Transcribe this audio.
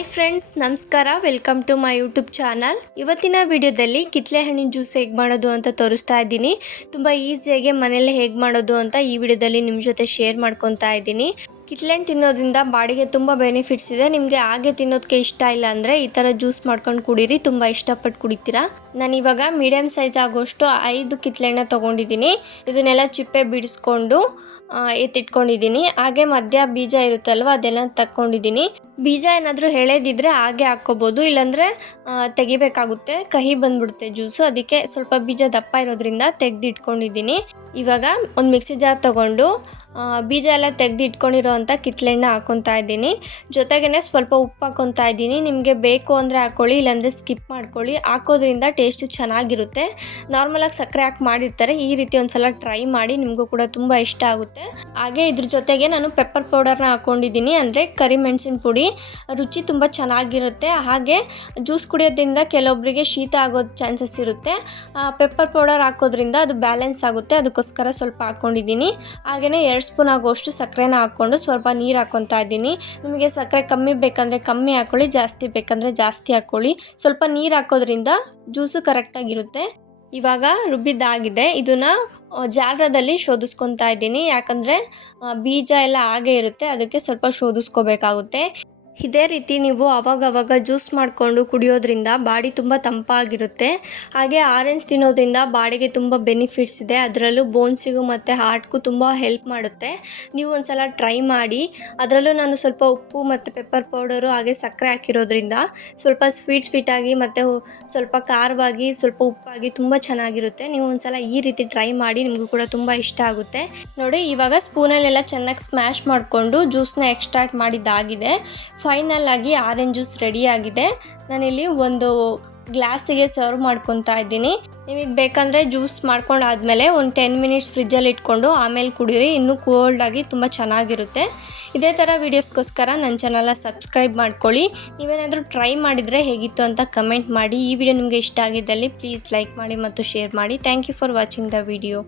Hi friends, ನಮಸ್ಕಾರ. Welcome to my YouTube channel. ಇವತ್ತಿನ ವಿಡಿಯೋದಲ್ಲಿ ಕಿತ್ತಳೆ ಹಣ್ಣಿನ ಜ್ಯೂಸ್ ಹೇಗೆ ಮಾಡೋದು ಅಂತ ತೋರಿಸ್ತಾ ಇದ್ದೀನಿ. ತುಂಬ ಈಸಿಯಾಗಿ ಮನೆಯಲ್ಲೇ ಹೇಗೆ ಮಾಡೋದು ಅಂತ ಈ ವಿಡಿಯೋದಲ್ಲಿ ನಿಮ್ಮ ಜೊತೆ ಶೇರ್ ಮಾಡ್ಕೊತಾ ಇದ್ದೀನಿ. ಕಿತ್ತಳೆ ಹಣ್ಣು ತಿನ್ನೋದ್ರಿಂದ ಬಾಡಿಗೆ ತುಂಬ ಬೆನಿಫಿಟ್ಸ್ ಇದೆ. ನಿಮಗೆ ಹಾಗೆ ತಿನ್ನೋದಕ್ಕೆ ಇಷ್ಟ ಇಲ್ಲ ಅಂದರೆ ಈ ಥರ ಜ್ಯೂಸ್ ಮಾಡ್ಕೊಂಡು ಕುಡೀರಿ, ತುಂಬ ಇಷ್ಟಪಟ್ಟು ಕುಡಿತೀರಾ. ನಾನಿವಾಗ ಮೀಡಿಯಮ್ ಸೈಜ್ ಆಗೋಷ್ಟು 5 ಕಿತ್ತಳೆ ಹಣ್ಣು ತೊಗೊಂಡಿದ್ದೀನಿ. ಇದನ್ನೆಲ್ಲ ಚಿಪ್ಪೆ ಬಿಡಿಸ್ಕೊಂಡು ಎತ್ತಿಟ್ಕೊಂಡಿದ್ದೀನಿ. ಹಾಗೆ ಮಧ್ಯ ಬೀಜ ಇರುತ್ತಲ್ವ ಅದೆಲ್ಲ ತಕ್ಕೊಂಡಿದ್ದೀನಿ. ಬೀಜ ಏನಾದರೂ ಎಳೆದಿದ್ರೆ ಹಾಗೆ ಹಾಕ್ಕೋಬೋದು, ಇಲ್ಲಾಂದರೆ ತೆಗಿಬೇಕಾಗುತ್ತೆ, ಕಹಿ ಬಂದ್ಬಿಡುತ್ತೆ ಜ್ಯೂಸು. ಅದಕ್ಕೆ ಸ್ವಲ್ಪ ಬೀಜ ದಪ್ಪ ಇರೋದ್ರಿಂದ ತೆಗೆದಿಟ್ಕೊಂಡಿದ್ದೀನಿ. ಇವಾಗ ಒಂದು ಮಿಕ್ಸಿ ಜಾರ್ ತೊಗೊಂಡು ಬೀಜ ಎಲ್ಲ ತೆಗೆದು ಇಟ್ಕೊಂಡಿರೋ ಅಂಥ ಕಿತ್ತಳೆ ಹಣ್ಣು ಹಾಕ್ಕೊತಾ ಇದ್ದೀನಿ. ಜೊತೆಗೇ ಸ್ವಲ್ಪ ಉಪ್ಪು ಹಾಕ್ಕೊತಾ ಇದ್ದೀನಿ. ನಿಮಗೆ ಬೇಕು ಅಂದರೆ ಹಾಕ್ಕೊಳ್ಳಿ, ಇಲ್ಲಾಂದರೆ ಸ್ಕಿಪ್ ಮಾಡ್ಕೊಳ್ಳಿ. ಹಾಕೋದ್ರಿಂದ ಟೇಸ್ಟ್ ಚೆನ್ನಾಗಿರುತ್ತೆ. ನಾರ್ಮಲಾಗಿ ಸಕ್ಕರೆ ಹಾಕಿ ಮಾಡಿರ್ತಾರೆ, ಈ ರೀತಿ ಒಂದು ಸಲ ಟ್ರೈ ಮಾಡಿ, ನಿಮಗೂ ಕೂಡ ತುಂಬ ಇಷ್ಟ ಆಗುತ್ತೆ. ಹಾಗೆ ಇದ್ರ ಜೊತೆಗೆ ನಾನು ಪೆಪ್ಪರ್ ಪೌಡರ್ನ ಹಾಕ್ಕೊಂಡಿದ್ದೀನಿ, ಅಂದರೆ ಕರಿಮೆಣಸಿನ ಪುಡಿ. ರುಚಿ ತುಂಬ ಚೆನ್ನಾಗಿರುತ್ತೆ. ಹಾಗೆ ಜ್ಯೂಸ್ ಕುಡಿಯೋದ್ರಿಂದ ಕೆಲವೊಬ್ಬರಿಗೆ ಶೀತ ಆಗೋದು ಚಾನ್ಸಸ್ ಇರುತ್ತೆ. ಪೆಪ್ಪರ್ ಪೌಡರ್ ಹಾಕೋದ್ರಿಂದ ಅದು ಬ್ಯಾಲೆನ್ಸ್ ಆಗುತ್ತೆ, ಅದಕ್ಕೋಸ್ಕರ ಸ್ವಲ್ಪ ಹಾಕ್ಕೊಂಡಿದ್ದೀನಿ. ಹಾಗೆಯೇ 2 ಸ್ಪೂನ್ ಆಗೋಷ್ಟು ಸಕ್ಕರೆನ ಹಾಕ್ಕೊಂಡು ಸ್ವಲ್ಪ ನೀರು ಹಾಕ್ಕೊತಾ ಇದ್ದೀನಿ. ನಿಮಗೆ ಸಕ್ಕರೆ ಕಮ್ಮಿ ಬೇಕಂದರೆ ಕಮ್ಮಿ ಹಾಕ್ಕೊಳ್ಳಿ, ಜಾಸ್ತಿ ಬೇಕಂದರೆ ಜಾಸ್ತಿ ಹಾಕ್ಕೊಳ್ಳಿ. ಸ್ವಲ್ಪ ನೀರು ಹಾಕೋದ್ರಿಂದ ಜ್ಯೂಸು ಕರೆಕ್ಟಾಗಿರುತ್ತೆ. ಇವಾಗ ರುಬ್ಬಿದ್ದಾಗಿದೆ. ಇದನ್ನು ಜಾರದಲ್ಲಿ ಶೋಧಿಸ್ಕೊತಾ ಇದ್ದೀನಿ, ಯಾಕಂದರೆ ಬೀಜ ಎಲ್ಲ ಹಾಗೆ ಇರುತ್ತೆ, ಅದಕ್ಕೆ ಸ್ವಲ್ಪ ಶೋಧಿಸ್ಕೋಬೇಕಾಗುತ್ತೆ. ಇದೇ ರೀತಿ ನೀವು ಅವಾಗವಾಗ ಜ್ಯೂಸ್ ಮಾಡಿಕೊಂಡು ಕುಡಿಯೋದ್ರಿಂದ ಬಾಡಿ ತುಂಬ ತಂಪಾಗಿರುತ್ತೆ. ಹಾಗೆ ಆರೆಂಜ್ ತಿನ್ನೋದ್ರಿಂದ ಬಾಡಿಗೆ ತುಂಬ ಬೆನಿಫಿಟ್ಸ್ ಇದೆ. ಅದರಲ್ಲೂ ಬೋನ್ಸಿಗೂ ಮತ್ತು ಹಾರ್ಟ್ಗೂ ತುಂಬ ಹೆಲ್ಪ್ ಮಾಡುತ್ತೆ. ನೀವು ಒಂದು ಸಲ ಟ್ರೈ ಮಾಡಿ. ಅದರಲ್ಲೂ ನಾನು ಸ್ವಲ್ಪ ಉಪ್ಪು ಮತ್ತು ಪೆಪ್ಪರ್ ಪೌಡರು ಹಾಗೆ ಸಕ್ಕರೆ ಹಾಕಿರೋದ್ರಿಂದ ಸ್ವಲ್ಪ ಸ್ವೀಟಾಗಿ ಮತ್ತು ಸ್ವಲ್ಪ ಖಾರವಾಗಿ, ಸ್ವಲ್ಪ ಉಪ್ಪಾಗಿ ತುಂಬ ಚೆನ್ನಾಗಿರುತ್ತೆ. ನೀವು ಒಂದು ಸಲ ಈ ರೀತಿ ಟ್ರೈ ಮಾಡಿ, ನಿಮಗೂ ಕೂಡ ತುಂಬ ಇಷ್ಟ ಆಗುತ್ತೆ. ನೋಡಿ, ಇವಾಗ ಸ್ಪೂನಲ್ಲೆಲ್ಲ ಚೆನ್ನಾಗಿ ಸ್ಮ್ಯಾಶ್ ಮಾಡಿಕೊಂಡು ಜ್ಯೂಸ್ನ ಎಕ್ಸ್ಟ್ರಾಕ್ಟ್ ಮಾಡಿದ್ದಾಗಿದೆ. ಫೈನಲ್ ಆಗಿ ಆರೆಂಜ್ ಜ್ಯೂಸ್ ರೆಡಿ ಆಗಿದೆ. ನಾನಿಲ್ಲಿ ಒಂದು ಗ್ಲಾಸಿಗೆ ಸರ್ವ್ ಮಾಡ್ಕೊತಾ ಇದ್ದೀನಿ. ನಿಮಗೆ ಬೇಕಂದರೆ ಜ್ಯೂಸ್ ಮಾಡ್ಕೊಂಡಾದ್ಮೇಲೆ ಒಂದು 10 ಮಿನಿಟ್ಸ್ ಫ್ರಿಜ್ಜಲ್ಲಿ ಇಟ್ಕೊಂಡು ಆಮೇಲೆ ಕುಡೀರಿ, ಇನ್ನೂ ಕೋಲ್ಡಾಗಿ ತುಂಬ ಚೆನ್ನಾಗಿರುತ್ತೆ. ಇದೇ ಥರ ವೀಡಿಯೋಸ್ಗೋಸ್ಕರ ನನ್ನ ಚಾನಲ್ನ ಸಬ್ಸ್ಕ್ರೈಬ್ ಮಾಡ್ಕೊಳ್ಳಿ. ನೀವೇನಾದರೂ ಟ್ರೈ ಮಾಡಿದರೆ ಹೇಗಿತ್ತು ಅಂತ ಕಮೆಂಟ್ ಮಾಡಿ. ಈ ವಿಡಿಯೋ ನಿಮಗೆ ಇಷ್ಟ ಆಗಿದ್ದಲ್ಲಿ ಪ್ಲೀಸ್ ಲೈಕ್ ಮಾಡಿ ಮತ್ತು ಶೇರ್ ಮಾಡಿ. Thank you for watching the video.